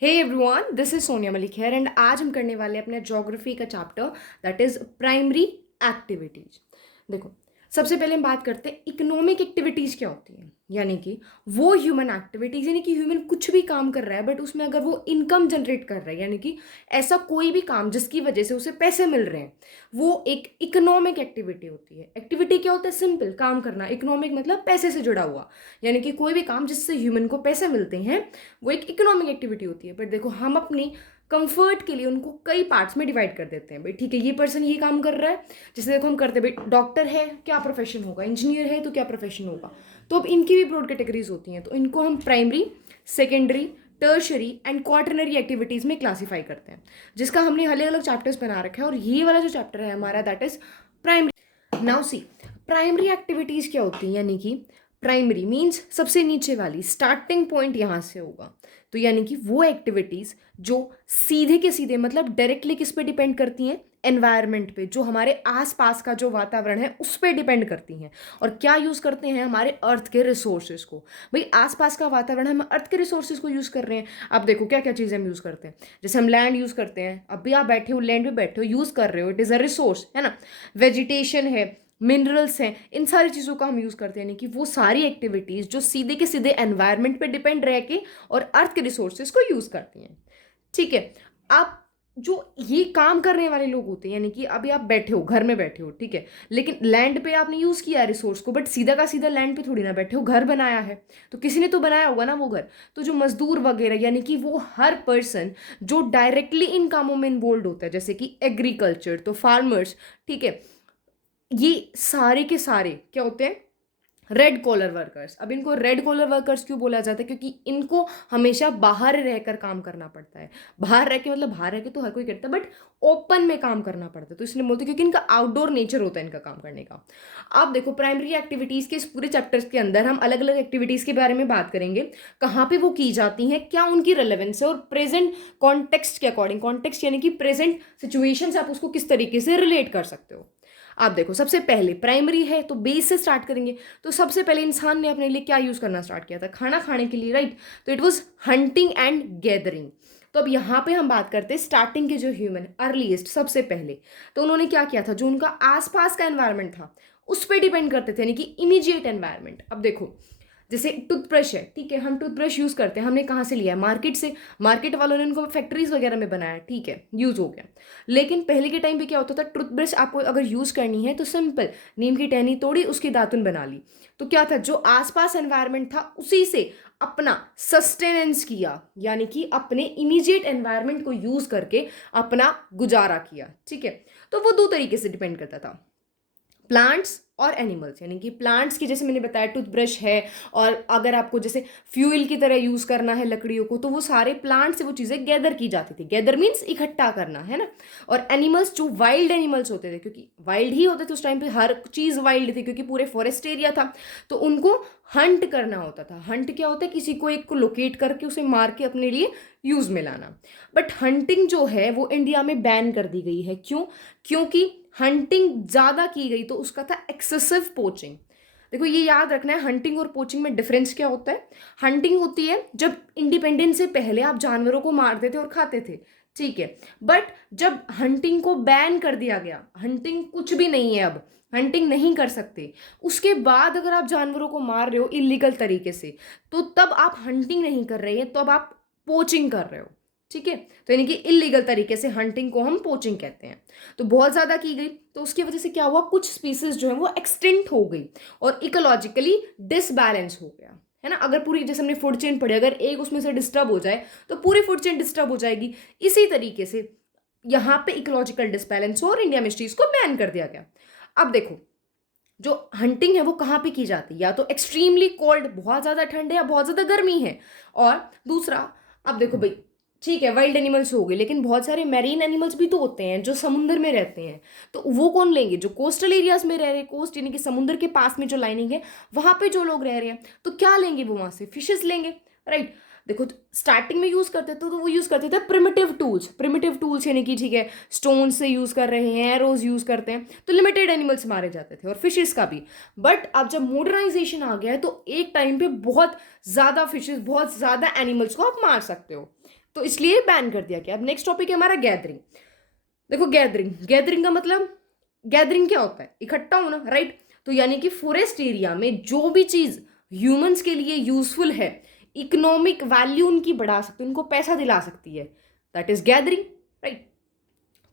Hey everyone, this is Sonia Malik here and आज हम करने वाले हैं अपने ज्योग्राफी का chapter that is primary activities. देखो, सबसे पहले हम बात करते हैं इकोनॉमिक एक्टिविटीज क्या होती है। यानी कि वो ह्यूमन एक्टिविटीज, यानी कि ह्यूमन कुछ भी काम कर रहा है बट उसमें अगर वो इनकम जनरेट कर रहा है, यानी कि ऐसा कोई भी काम जिसकी वजह से उसे पैसे मिल रहे हैं, वो एक इकोनॉमिक एक्टिविटी होती है। एक्टिविटी क्या होता है? सिंपल काम करना। इकोनॉमिक मतलब पैसे से जुड़ा हुआ, यानी कि कोई भी काम जिससे ह्यूमन को पैसे मिलते हैं वो एक इकोनॉमिक एक्टिविटी होती है। बट देखो, हम अपनी कंफर्ट के लिए उनको कई पार्ट्स में डिवाइड कर देते हैं। भाई ठीक है, ये पर्सन ये काम कर रहा है, जैसे देखो हम करते हैं, भाई डॉक्टर है क्या प्रोफेशन होगा, इंजीनियर है तो क्या प्रोफेशन होगा। तो अब इनकी भी ब्रॉड कैटेगरीज होती हैं, तो इनको हम primary, secondary, tertiary and quaternary activities में क्लासीफाई करते हैं, जिसका हमने अलग अलग चैप्टर्स बना रखा है। और ये वाला जो चैप्टर है हमारा that is primary. Now see, primary activities क्या होती हैं? यानी कि प्राइमरी मीन्स सबसे नीचे वाली, स्टार्टिंग पॉइंट यहाँ से होगा। तो यानी कि वो एक्टिविटीज जो सीधे के सीधे मतलब डायरेक्टली किस पे डिपेंड करती हैं? एनवायरनमेंट पे, जो हमारे आसपास का जो वातावरण है उस पे डिपेंड करती हैं। और क्या यूज़ करते हैं? हमारे अर्थ के रिसोर्सेज को। भाई आसपास का वातावरण, हम अर्थ के रिसोर्सेज को यूज़ कर रहे हैं। अब देखो क्या क्या चीज़ें हम यूज़ करते हैं। जैसे हम लैंड यूज़ करते हैं, अभी आप बैठे हो लैंड पे बैठे हो, यूज़ कर रहे हो, इट इज़ अ रिसोर्स, है ना। वेजिटेशन है, मिनरल्स हैं, इन सारी चीज़ों का हम यूज़ करते हैं। यानी कि वो सारी एक्टिविटीज़ जो सीधे के सीधे एनवायरनमेंट पे डिपेंड रह के और अर्थ के रिसोर्सेज को यूज़ करती हैं। ठीक है। आप जो ये काम करने वाले लोग होते हैं, यानी कि अभी आप बैठे हो, घर में बैठे हो, ठीक है, लेकिन लैंड पे आपने यूज़ किया है रिसोर्स को, बट सीधा का सीधा लैंड पे थोड़ी ना बैठे हो, घर बनाया है तो किसी ने तो बनाया होगा ना वो घर। तो जो मजदूर वगैरह, यानी कि वो हर पर्सन जो डायरेक्टली इन कामों में इन्वॉल्व होता है, जैसे कि एग्रीकल्चर, तो फार्मर्स, ठीक है, ये सारे के सारे क्या होते हैं? Red collar workers. अब इनको रेड कॉलर वर्कर्स क्यों बोला जाता है? क्योंकि इनको हमेशा बाहर रहकर काम करना पड़ता है। बाहर रह के मतलब बाहर रह के तो हर कोई करता है, बट ओपन में काम करना पड़ता है, तो इसलिए बोलते हैं क्योंकि इनका आउटडोर नेचर होता है इनका काम करने का। आप देखो, प्राइमरी एक्टिविटीज़ के इस पूरे चैप्टर्स के अंदर हम अलग अलग एक्टिविटीज़ के बारे में बात करेंगे, कहाँ पे वो की जाती हैं, क्या उनकी रेलेवेंस है, और प्रेजेंट कॉन्टेक्स्ट के अकॉर्डिंग, कॉन्टेक्स्ट यानी कि प्रेजेंट सिचुएशन से आप उसको किस तरीके से रिलेट कर सकते हो। आप देखो, सबसे पहले प्राइमरी है तो बेस से स्टार्ट करेंगे। तो सबसे पहले इंसान ने अपने लिए क्या यूज़ करना स्टार्ट किया था? खाना खाने के लिए, राइट। तो it was hunting and gathering. तो अब यहाँ पे हम बात करते हैं स्टार्टिंग के जो ह्यूमन अर्लीस्ट, सबसे पहले तो उन्होंने क्या किया था? जो उनका आसपास का एनवायरनमेंट था उस पर डिपेंड करते थे, यानी कि इमीडिएट एनवायरनमेंट। अब देखो, जैसे टूथब्रश है, ठीक है, हम टूथब्रश यूज़ करते हैं, हमने कहाँ से लिया है? मार्केट से। मार्केट वालों ने उनको फैक्ट्रीज वगैरह में बनाया, ठीक है, यूज़ हो गया। लेकिन पहले के टाइम पे क्या होता था? टूथब्रश आपको अगर यूज़ करनी है तो सिंपल नीम की टहनी तोड़ी, उसकी दातुन बना ली। तो क्या था? जो आसपास एनवायरनमेंट था उसी से अपना सस्टेनेंस किया, यानी कि अपने इमीडिएट एनवायरनमेंट को यूज़ करके अपना गुजारा किया, ठीक है। तो वो दो तरीके से डिपेंड करता था, प्लांट्स और एनिमल्स। यानी कि प्लांट्स की, जैसे मैंने बताया, टूथब्रश है, और अगर आपको जैसे फ्यूल की तरह यूज़ करना है लकड़ियों को, तो वो सारे प्लांट से वो चीज़ें गैदर की जाती थी। गैदर मीन्स इकट्ठा करना, है ना। और एनिमल्स जो वाइल्ड एनिमल्स होते थे, क्योंकि वाइल्ड ही होते थे उस टाइम पे, हर चीज़ वाइल्ड थी क्योंकि पूरे फॉरेस्ट एरिया था, तो उनको हंट करना होता था। हंट क्या होता है? किसी को एक को लोकेट करके उसे मार के अपने लिए यूज़ में लाना। बट हंटिंग जो है वो इंडिया में बैन कर दी गई है। क्यों? क्योंकि हंटिंग ज़्यादा की गई तो उसका था एक्सेसिव पोचिंग। देखो, ये याद रखना है, हंटिंग और पोचिंग में डिफरेंस क्या होता है। हंटिंग होती है जब इंडिपेंडेंस से पहले आप जानवरों को मारते थे और खाते थे, ठीक है। बट जब हंटिंग को बैन कर दिया गया, हंटिंग कुछ भी नहीं है, अब हंटिंग नहीं कर सकते, उसके बाद अगर आप जानवरों को मार रहे हो इलीगल तरीके से, तो तब आप हंटिंग नहीं कर रहे हैं, तो अब आप पोचिंग कर रहे हो, ठीक है। तो यानी कि इलीगल तरीके से हंटिंग को हम पोचिंग कहते हैं। तो बहुत ज़्यादा की गई तो उसकी वजह से क्या हुआ? कुछ स्पीसीज जो है वो एक्सटिंक्ट हो गई और इकोलॉजिकली डिसबैलेंस हो गया, है ना। अगर पूरी, जैसे हमने फूड चेन पढ़ी, अगर एक उसमें से डिस्टर्ब हो जाए तो पूरी फूड चेन डिस्टर्ब हो जाएगी। इसी तरीके से यहाँ पे इकोलॉजिकल डिसबैलेंस हो और इंडिया में इस चीज़ को बैन कर दिया गया। अब देखो, जो हंटिंग है वो कहाँ पे की जाती है? या तो एक्सट्रीमली कोल्ड, बहुत ज़्यादा ठंड है, या बहुत ज़्यादा गर्मी है। और दूसरा, अब देखो भाई, ठीक है, वाइल्ड एनिमल्स हो गए, लेकिन बहुत सारे मैरीन एनिमल्स भी तो होते हैं जो समुद्र में रहते हैं। तो वो कौन लेंगे? जो कोस्टल एरियाज में रह रहे हैं, कोस्ट यानी कि समुद्र के पास में जो लाइनिंग है वहां पे जो लोग रह रहे हैं, तो क्या लेंगे वो? वहां से फिशेस लेंगे, राइट। देखो, स्टार्टिंग में यूज करते थे तो वो यूज करते थे प्रिमिटिव टूल्स। प्रिमिटिव टूल्स यानी कि ठीक है, स्टोन से यूज कर रहे हैं, एरोज यूज करते हैं, तो लिमिटेड एनिमल्स मारे जाते थे और फिशेस का भी। बट अब जब मॉडर्नाइजेशन आ गया है तो एक टाइम पे बहुत ज्यादा फिशेस, बहुत ज्यादा एनिमल्स को आप मार सकते हो। तो इसलिए बैन कर दिया गया। अब नेक्स्ट टॉपिक है हमारा गैदरिंग। देखो गैदरिंग, गैदरिंग का मतलब, गैदरिंग क्या होता है? इकट्ठा होना, राइट। तो यानी कि फॉरेस्ट एरिया में जो भी चीज ह्यूमंस के लिए यूजफुल है, इकोनॉमिक वैल्यू उनकी बढ़ा सकती है, उनको पैसा दिला सकती है, दैट इज गैदरिंग, राइट।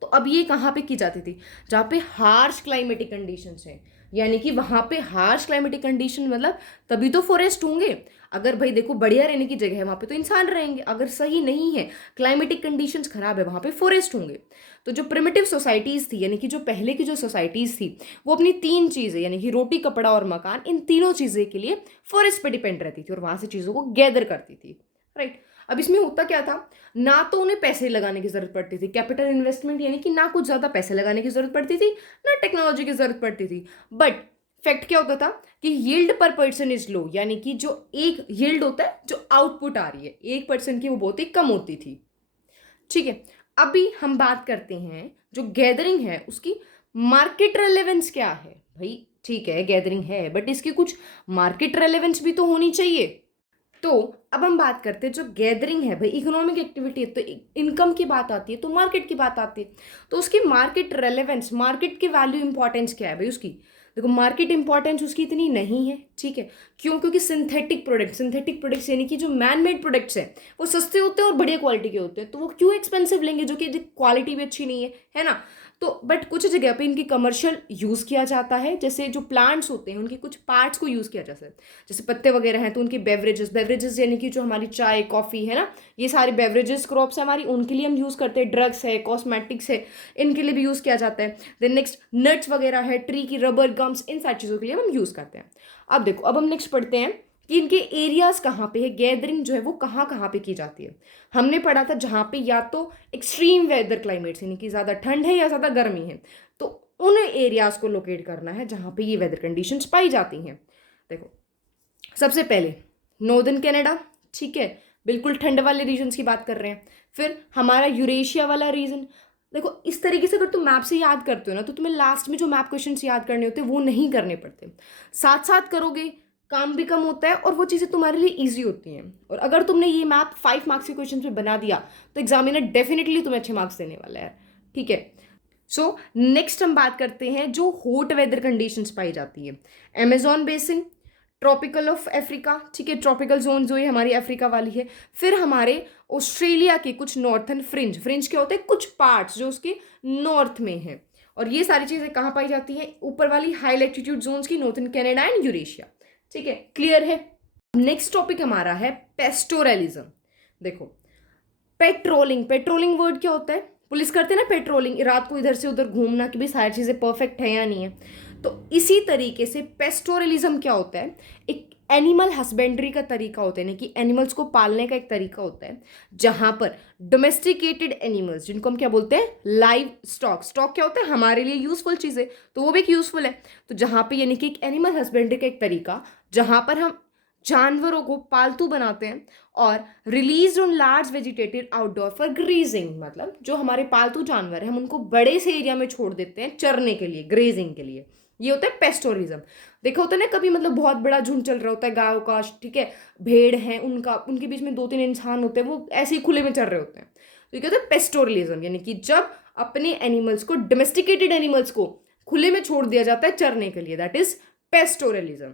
तो अब ये कहाँ पे की जाती थी? जहाँ पे हार्श क्लाइमेटिक कंडीशंस हैं, यानी कि वहां पे हार्श क्लाइमेटिक कंडीशन मतलब तभी तो फॉरेस्ट होंगे। अगर भाई देखो बढ़िया रहने की जगह है वहां पे तो इंसान रहेंगे, अगर सही नहीं है, क्लाइमेटिक कंडीशंस खराब है, वहां पे फॉरेस्ट होंगे। तो जो प्रिमिटिव सोसाइटीज थी, यानी कि जो पहले की जो सोसाइटीज थी, वो अपनी तीन चीजें यानी कि रोटी, कपड़ा और मकान, इन तीनों चीजें के लिए फॉरेस्ट पे डिपेंड रहती थी और वहां से चीजों को गैदर करती थी, राइट। अब इसमें होता क्या था, ना तो उन्हें पैसे लगाने की जरूरत पड़ती थी, कैपिटल इन्वेस्टमेंट, यानी कि ना कुछ ज्यादा पैसे लगाने की जरूरत पड़ती थी, ना टेक्नोलॉजी की जरूरत पड़ती थी। बट फैक्ट क्या होता था कि यील्ड पर पर्सन इज लो, यानी कि जो एक यील्ड होता है, जो आउटपुट आ रही है एक पर्सन की, वो बहुत ही कम होती थी, ठीक है। अभी हम बात करते हैं जो गैदरिंग है उसकी मार्केट रेलेवेंस क्या है। भाई ठीक है गैदरिंग है, बट इसकी कुछ मार्केट रेलेवेंस भी तो होनी चाहिए। तो अब हम बात करते हैं जो गैदरिंग है, भाई इकोनॉमिक एक्टिविटी है, तो इनकम की बात आती है तो मार्केट की बात आती है। तो उसकी मार्केट रेलेवेंस, मार्केट की वैल्यू इंपॉर्टेंस क्या है भाई उसकी? देखो मार्केट इंपॉर्टेंस उसकी इतनी नहीं है, ठीक है। क्यों? क्योंकि सिंथेटिक प्रोडक्ट्स यानी कि जो मैन मेड प्रोडक्ट्स हैं वो सस्ते होते हैं और बढ़िया क्वालिटी के होते हैं, तो वो क्यों एक्सपेंसिव लेंगे जो कि क्वालिटी भी अच्छी नहीं है ना। तो बट कुछ जगह पे इनकी कमर्शियल यूज़ किया जाता है, जैसे जो प्लांट्स होते हैं उनके कुछ पार्ट्स को यूज़ किया जाता है, जैसे पत्ते वगैरह हैं तो उनके बेवरेजेस यानी कि जो हमारी चाय कॉफ़ी है ना, ये सारे बेवरेजेस क्रॉप्स है हमारी, उनके लिए हम यूज़ करते हैं। ड्रग्स है, कॉस्मेटिक्स है, इनके लिए भी यूज़ किया जाता है। देन नेक्स्ट नट्स वगैरह है, ट्री की रबर, गम्स, इन सारी चीज़ों के लिए हम यूज़ करते हैं। अब देखो, अब हम नेक्स्ट पढ़ते हैं कि इनके एरियाज कहाँ पे है, गैदरिंग जो है वो कहाँ कहाँ पे की जाती है। हमने पढ़ा था जहाँ पे या तो एक्सट्रीम वेदर क्लाइमेट्स यानी कि ज़्यादा ठंड है या ज़्यादा गर्मी है, तो उन एरियाज को लोकेट करना है जहाँ पे ये वेदर कंडीशंस पाई जाती हैं। देखो सबसे पहले नॉर्दर्न कनाडा, ठीक है, बिल्कुल ठंड वाले रीजन्स की बात कर रहे हैं। फिर हमारा यूरेशिया वाला रीजन। देखो इस तरीके से अगर तुम मैप से याद करते हो ना, तो तुम्हें लास्ट में जो मैप क्वेश्चंस याद करने होते हैं वो नहीं करने पड़ते, साथ साथ करोगे, काम भी कम होता है और वो चीज़ें तुम्हारे लिए ईजी होती हैं। और अगर तुमने ये मैप 5 मार्क्स के क्वेश्चन में बना दिया तो एग्जामिनर डेफिनेटली तुम्हें अच्छे मार्क्स देने वाला है, ठीक है। सो नेक्स्ट हम बात करते हैं जो हॉट वेदर कंडीशंस पाई जाती है। Amazon basin, tropical of Africa, ठीक है, ट्रॉपिकल जोन जो है हमारी अफ्रीका वाली है। फिर हमारे ऑस्ट्रेलिया के कुछ नॉर्थन फ्रिंज, फ्रिंज क्या होते हैं, कुछ पार्ट्स जो उसके नॉर्थ में है। और ये सारी चीज़ें कहाँ पाई जाती हैं? ऊपर वाली हाई लैटिट्यूड जोन्स की, नॉर्थन कनाडा एंड यूरेशिया, ठीक है, क्लियर है। नेक्स्ट टॉपिक हमारा है पेस्टोरलिज्म। देखो पेट्रोलिंग वर्ड क्या होता है? पुलिस करते हैं ना पेट्रोलिंग, रात को इधर से उधर घूमना कि भाई सारी चीज़ें परफेक्ट है या नहीं है। तो इसी तरीके से पेस्टोरलिज्म क्या होता है? एक एनिमल हस्बेंड्री का तरीका होता है, यानी कि एनिमल्स को पालने का एक तरीका होता है जहां पर डोमेस्टिकेटेड एनिमल्स, जिनको हम क्या बोलते हैं, लाइव स्टॉक, स्टॉक क्या होता है, हमारे लिए यूजफुल चीज़ें, तो वो भी एक यूजफुल है। तो जहां पे यानी कि एक एनिमल हस्बेंड्री का एक तरीका जहां पर हम जानवरों को पालतू बनाते हैं और release on large vegetated outdoor for grazing, मतलब जो हमारे पालतू जानवर हैं हम उनको बड़े से एरिया में छोड़ देते हैं चरने के लिए, ग्रेजिंग के लिए। ये होता है पेस्टोरिज्म। देखा होता है ना कभी, मतलब बहुत बड़ा झुंड चल रहा होता है गायों का, ठीक है, भेड़ है उनका, उनके बीच में 2-3 इंसान होते हैं, वो ऐसे ही खुले में चल रहे होते हैं। तो ये क्या होता है? पेस्टोरलिज्म, यानी कि जब अपने एनिमल्स को, डोमेस्टिकेटेड एनिमल्स को खुले में छोड़ दिया जाता है चरने के लिए, दैट इज पेस्टोरलिज्म।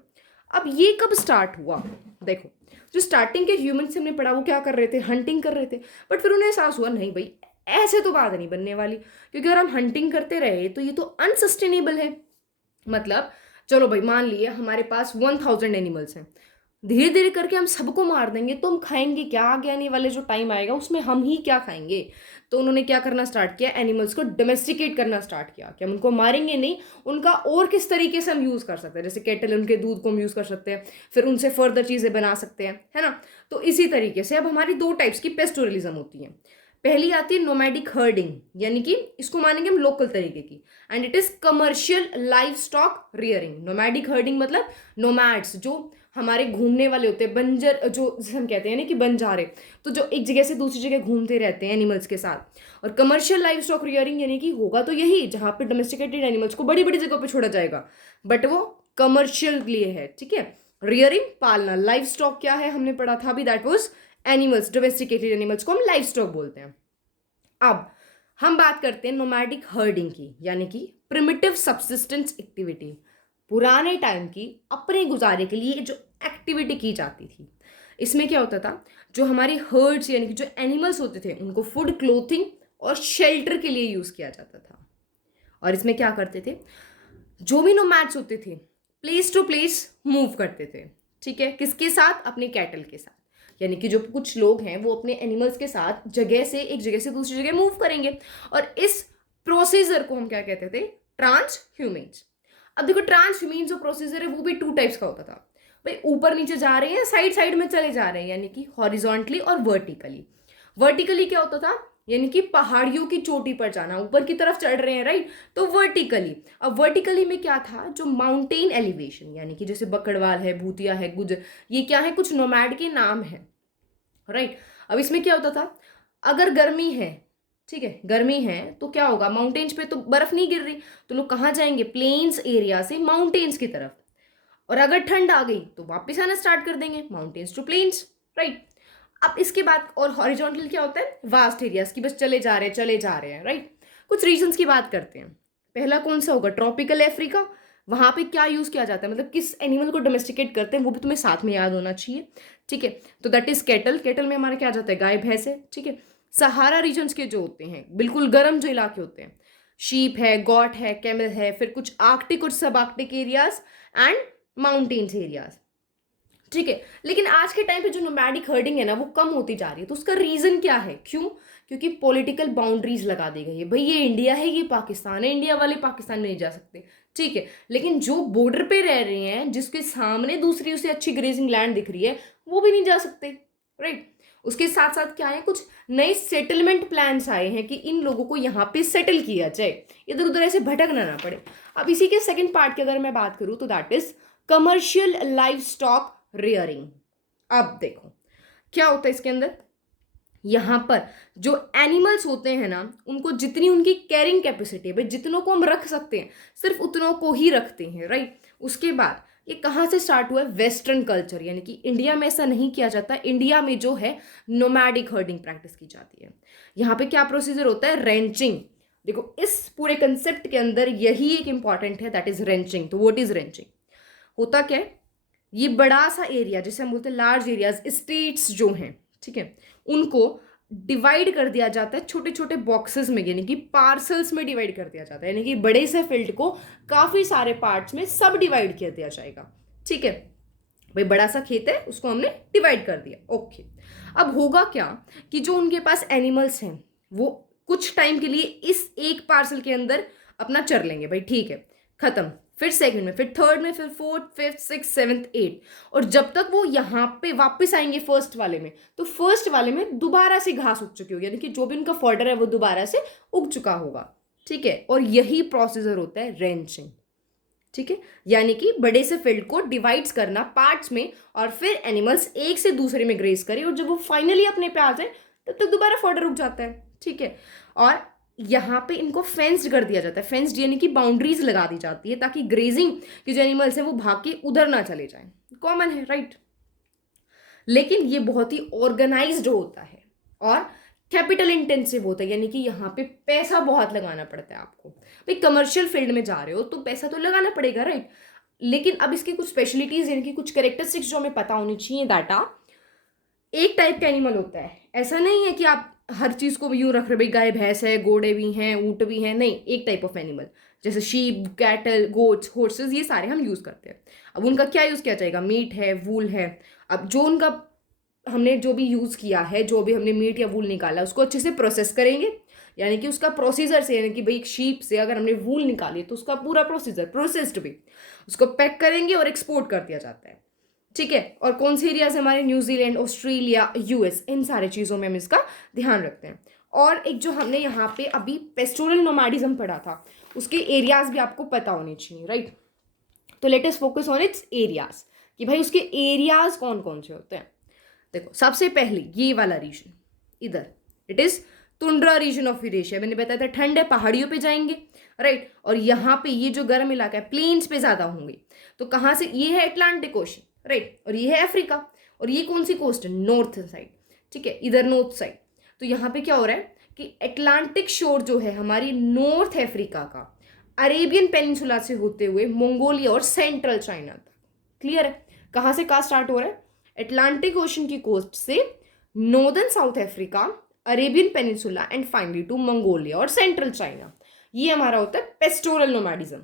अब ये कब स्टार्ट हुआ? देखो जो स्टार्टिंग के ह्यूमन से हमने पढ़ा वो क्या कर रहे थे, हंटिंग कर रहे थे। बट फिर उन्हें एहसास हुआ नहीं भाई ऐसे तो बात नहीं बनने वाली, क्योंकि अगर हम हंटिंग करते रहे तो ये तो अनसस्टेनेबल है। मतलब चलो भाई मान लिए हमारे पास 1000 एनिमल्स हैं, धीरे धीरे करके हम सबको मार देंगे तो हम खाएंगे क्या? आगे आने वाले जो टाइम आएगा उसमें हम ही क्या खाएंगे? तो उन्होंने क्या करना स्टार्ट किया, एनिमल्स को डोमेस्टिकेट करना स्टार्ट किया कि हम उनको मारेंगे नहीं, उनका और किस तरीके से हम यूज़ कर सकते हैं, जैसे कैटल, उनके दूध को हम यूज़ कर सकते हैं, फिर उनसे फर्दर चीज़ें बना सकते हैं, है ना। तो इसी तरीके से अब हमारी 2 टाइप्स की पेस्टोरलिज्म होती है। पहली आती है नोमैडिक हर्डिंग, यानी कि इसको मानेंगे हम लोकल तरीके की, and it is commercial live stock rearing. Nomadic herding मतलब नोमैड्स जो हमारे घूमने वाले होते हैं, बंजर जो जिसे हम कहते हैं ना कि बंजारे, तो जो एक जगह से दूसरी जगह घूमते रहते हैं एनिमल्स के साथ। और कमर्शियल लाइव स्टॉक रियरिंग यानी कि होगा तो यही जहाँ पे डोमेस्टिकेटेड एनिमल्स को बड़ी बड़ी जगहों पे छोड़ा जाएगा, बट वो कमर्शियल के लिए है, ठीक है। रियरिंग पालना, लाइव स्टॉक क्या है हमने पढ़ा था अभी, that was animals, domesticated animals को हम लाइव स्टॉक बोलते हैं। अब हम बात करते हैं नोमैडिक हर्डिंग की, यानी कि प्रिमिटिव सब्सिस्टेंस एक्टिविटी, पुराने टाइम की अपने गुजारे के लिए जो एक्टिविटी की जाती थी। इसमें क्या होता था, जो हमारे हर्ड्स यानी कि जो एनिमल्स होते थे उनको फूड, क्लोथिंग और शेल्टर के लिए यूज किया जाता था। और इसमें क्या करते थे, जो भी नोमैड्स होते थे प्लेस टू प्लेस मूव करते थे, ठीक है, किसके साथ, अपने कैटल के साथ। यानी कि जो कुछ लोग हैं वो अपने एनिमल्स के साथ जगह से एक जगह से दूसरी जगह मूव करेंगे, और इस प्रोसीजर को हम क्या कहते थे, ट्रांस ह्यूमेन्स। अब देखो ट्रांस ह्यूमेन्स जो प्रोसीजर है वो भी 2 टाइप्स का होता था भाई, ऊपर नीचे जा रहे हैं, साइड साइड में चले जा रहे हैं, यानी कि हॉरिजॉन्टली और वर्टिकली। वर्टिकली क्या होता था, यानी कि पहाड़ियों की चोटी पर जाना, ऊपर की तरफ चढ़ रहे हैं, राइट, तो वर्टिकली। अब वर्टिकली में क्या था, जो माउंटेन एलिवेशन, यानी कि जैसे बकड़वाल है, भूतिया है, गुजर, ये क्या है, कुछ नोमैड के नाम है, राइट। अब इसमें क्या होता था, अगर गर्मी है, ठीक है, गर्मी है तो क्या होगा, माउंटेन्स पे तो बर्फ नहीं गिर रही, तो लोग कहाँ जाएंगे, प्लेन्स एरिया से माउंटेन्स की तरफ। और अगर ठंड आ गई तो वापस आना स्टार्ट कर देंगे, माउंटेन्स टू प्लेन्स, राइट। अब इसके बाद, और हॉरिजॉन्टल क्या होता है, वास्ट एरियाज की, बस चले जा रहे हैं चले जा रहे हैं, राइट। कुछ रीजन्स की बात करते हैं। पहला कौन सा होगा, ट्रॉपिकल अफ्रीका, वहां पे क्या यूज किया जाता है, मतलब किस एनिमल को डोमेस्टिकेट करते हैं वो भी तुम्हें साथ में याद होना चाहिए, ठीक है। तो दैट इज कैटल, कैटल में हमारा क्या आ जाता है, गाय भैंस है, ठीक है। सहारा रीजन्स के जो होते हैं, बिल्कुल गर्म जो इलाके होते हैं, शीप है, गॉट है, कैमल है, फिर कुछ आर्कटिक और सब Arctic areas and mountains areas, ठीक है। लेकिन आज के टाइम पे जो नोमैडिक हर्डिंग है ना वो कम होती जा रही है, तो उसका रीजन क्या है, क्यों, क्योंकि पॉलिटिकल बाउंड्रीज लगा दी गई है, भाई ये इंडिया है ये पाकिस्तान है, इंडिया वाले पाकिस्तान में नहीं जा सकते, ठीक है। लेकिन जो बॉर्डर पे रह रहे हैं, जिसके सामने दूसरी उसे अच्छी ग्रेजिंग लैंड दिख रही है, वो भी नहीं जा सकते, राइट। उसके साथ साथ क्या है, कुछ नए सेटलमेंट प्लान्स आए हैं कि इन लोगों को यहाँ पे सेटल किया जाए, इधर उधर ऐसे भटकना ना पड़े। अब इसी के सेकंड पार्ट की अगर मैं बात करूँ तो that is commercial live stock rearing. अब देखो क्या होता है इसके अंदर, यहां पर जो एनिमल्स होते हैं ना, उनको जितनी उनकी कैरिंग कैपेसिटी है, जितनों को हम रख सकते हैं सिर्फ उतनों को ही रखते हैं, राइट। उसके बाद ये कहाँ से स्टार्ट हुआ है, वेस्टर्न कल्चर, यानी कि इंडिया में ऐसा नहीं किया जाता, इंडिया में जो है नोमैडिक हर्डिंग प्रैक्टिस की जाती है। यहाँ पे क्या प्रोसीजर होता है, रेंचिंग। देखो इस पूरे कंसेप्ट के अंदर यही एक इंपॉर्टेंट है, दैट इज रेंचिंग। तो व्हाट इज रेंचिंग, होता क्या है, ये बड़ा सा एरिया जिसे हम बोलते हैं लार्ज एरियाज, स्टेट्स जो हैं, ठीक है, उनको डिवाइड कर दिया जाता है छोटे छोटे बॉक्सेस में, यानी कि पार्सल्स में डिवाइड कर दिया जाता है, यानी कि बड़े से फील्ड को काफी सारे पार्ट्स में सब डिवाइड कर दिया जाएगा, ठीक है। भाई बड़ा सा खेत है उसको हमने डिवाइड कर दिया, ओके। अब होगा क्या कि जो उनके पास एनिमल्स हैं वो कुछ टाइम के लिए इस एक पार्सल के अंदर अपना चर लेंगे, भाई ठीक है, खत्म। फिर सेकंड में, फिर थर्ड में, फिर fourth, fifth, six, seventh, eight, और जब तक वो यहाँ पे वापस आएंगे फर्स्ट वाले में, तो फर्स्ट वाले में दोबारा से घास उग चुकी होगी, यानी कि जो भी उनका फॉर्डर है वो दोबारा से उग चुका होगा, ठीक है। और यही प्रोसीजर होता है रेंचिंग, ठीक है, यानी कि बड़े से फील्ड को डिवाइड्स करना पार्ट्स में, और फिर एनिमल्स एक से दूसरे में ग्रेज करें, और जब वो फाइनली अपने पे आ जाए तब तक दोबारा फॉर्डर उग जाता है, ठीक है। और यहाँ पे इनको फेंस्ड कर दिया जाता है, फेंस्ड यानी कि बाउंड्रीज लगा दी जाती है ताकि ग्रेजिंग के जो एनिमल्स हैं वो भाग के उधर ना चले जाएं, कॉमन है, राइट। लेकिन ये बहुत ही ऑर्गेनाइज्ड होता है और कैपिटल इंटेंसिव होता है, यानी कि यहाँ पे पैसा बहुत लगाना पड़ता है आपको। भाई कमर्शियल फील्ड में जा रहे हो तो पैसा तो लगाना पड़ेगा, राइट। लेकिन अब इसकी कुछ स्पेशलिटीज यानी कि कुछ कैरेक्टरिस्टिक्स जो हमें पता होनी चाहिए, डाटा एक टाइप का एनिमल होता है, ऐसा नहीं है कि आप हर चीज को यूं रख रहे भाई, गाय भैंस है, घोड़े भी हैं, ऊंट भी हैं, नहीं, एक टाइप ऑफ एनिमल, जैसे शीप, कैटल, गोट्स, हॉर्सेस, ये सारे हम यूज करते हैं। अब उनका क्या यूज किया जाएगा, मीट है, वूल है। अब जो उनका हमने जो भी यूज किया है, जो भी हमने मीट या वूल निकाला उसको अच्छे से प्रोसेस करेंगे, यानी कि उसका प्रोसीजर से, यानी कि भाई एक शीप से अगर हमने वूल निकाली तो उसका पूरा प्रोसीजर प्रोसेस्ड भी, उसको पैक करेंगे और एक्सपोर्ट कर दिया जाता है, ठीक है। और कौन से एरियाज हमारे, न्यूजीलैंड, ऑस्ट्रेलिया, यूएस, इन सारे चीज़ों में हम इसका ध्यान रखते हैं। और एक जो हमने यहाँ पे अभी पेस्टोरल नोमैडिज्म पढ़ा था, उसके एरियाज भी आपको पता होने चाहिए, राइट। तो let us focus on it's areas, कि भाई उसके एरियाज कौन कौन से होते हैं। देखो सबसे पहले ये वाला रीजन इधर, it is tundra region of Eurasia, मैंने बताया था ठंड है, पहाड़ियों पे जाएंगे, राइट। और यहाँ पे ये जो गर्म इलाका है प्लेन्स पे ज्यादा होंगे, तो कहाँ से, ये है अटलांटिक ओशन, राइट, और ये है अफ्रीका, और ये कौन सी कोस्ट है, नॉर्थ साइड, ठीक है, इधर नॉर्थ साइड। तो यहाँ पे क्या हो रहा है कि अटलांटिक शोर जो है हमारी नॉर्थ अफ्रीका का, अरेबियन पेनिनसुला से होते हुए मंगोलिया और सेंट्रल चाइना तक, क्लियर है। कहाँ से कहाँ स्टार्ट हो रहा है, अटलांटिक ओशन की कोस्ट से northern south Africa, Arabian peninsula and finally to Mongolia और सेंट्रल चाइना। ये हमारा होता है पेस्टोरल नोमैडिज्म।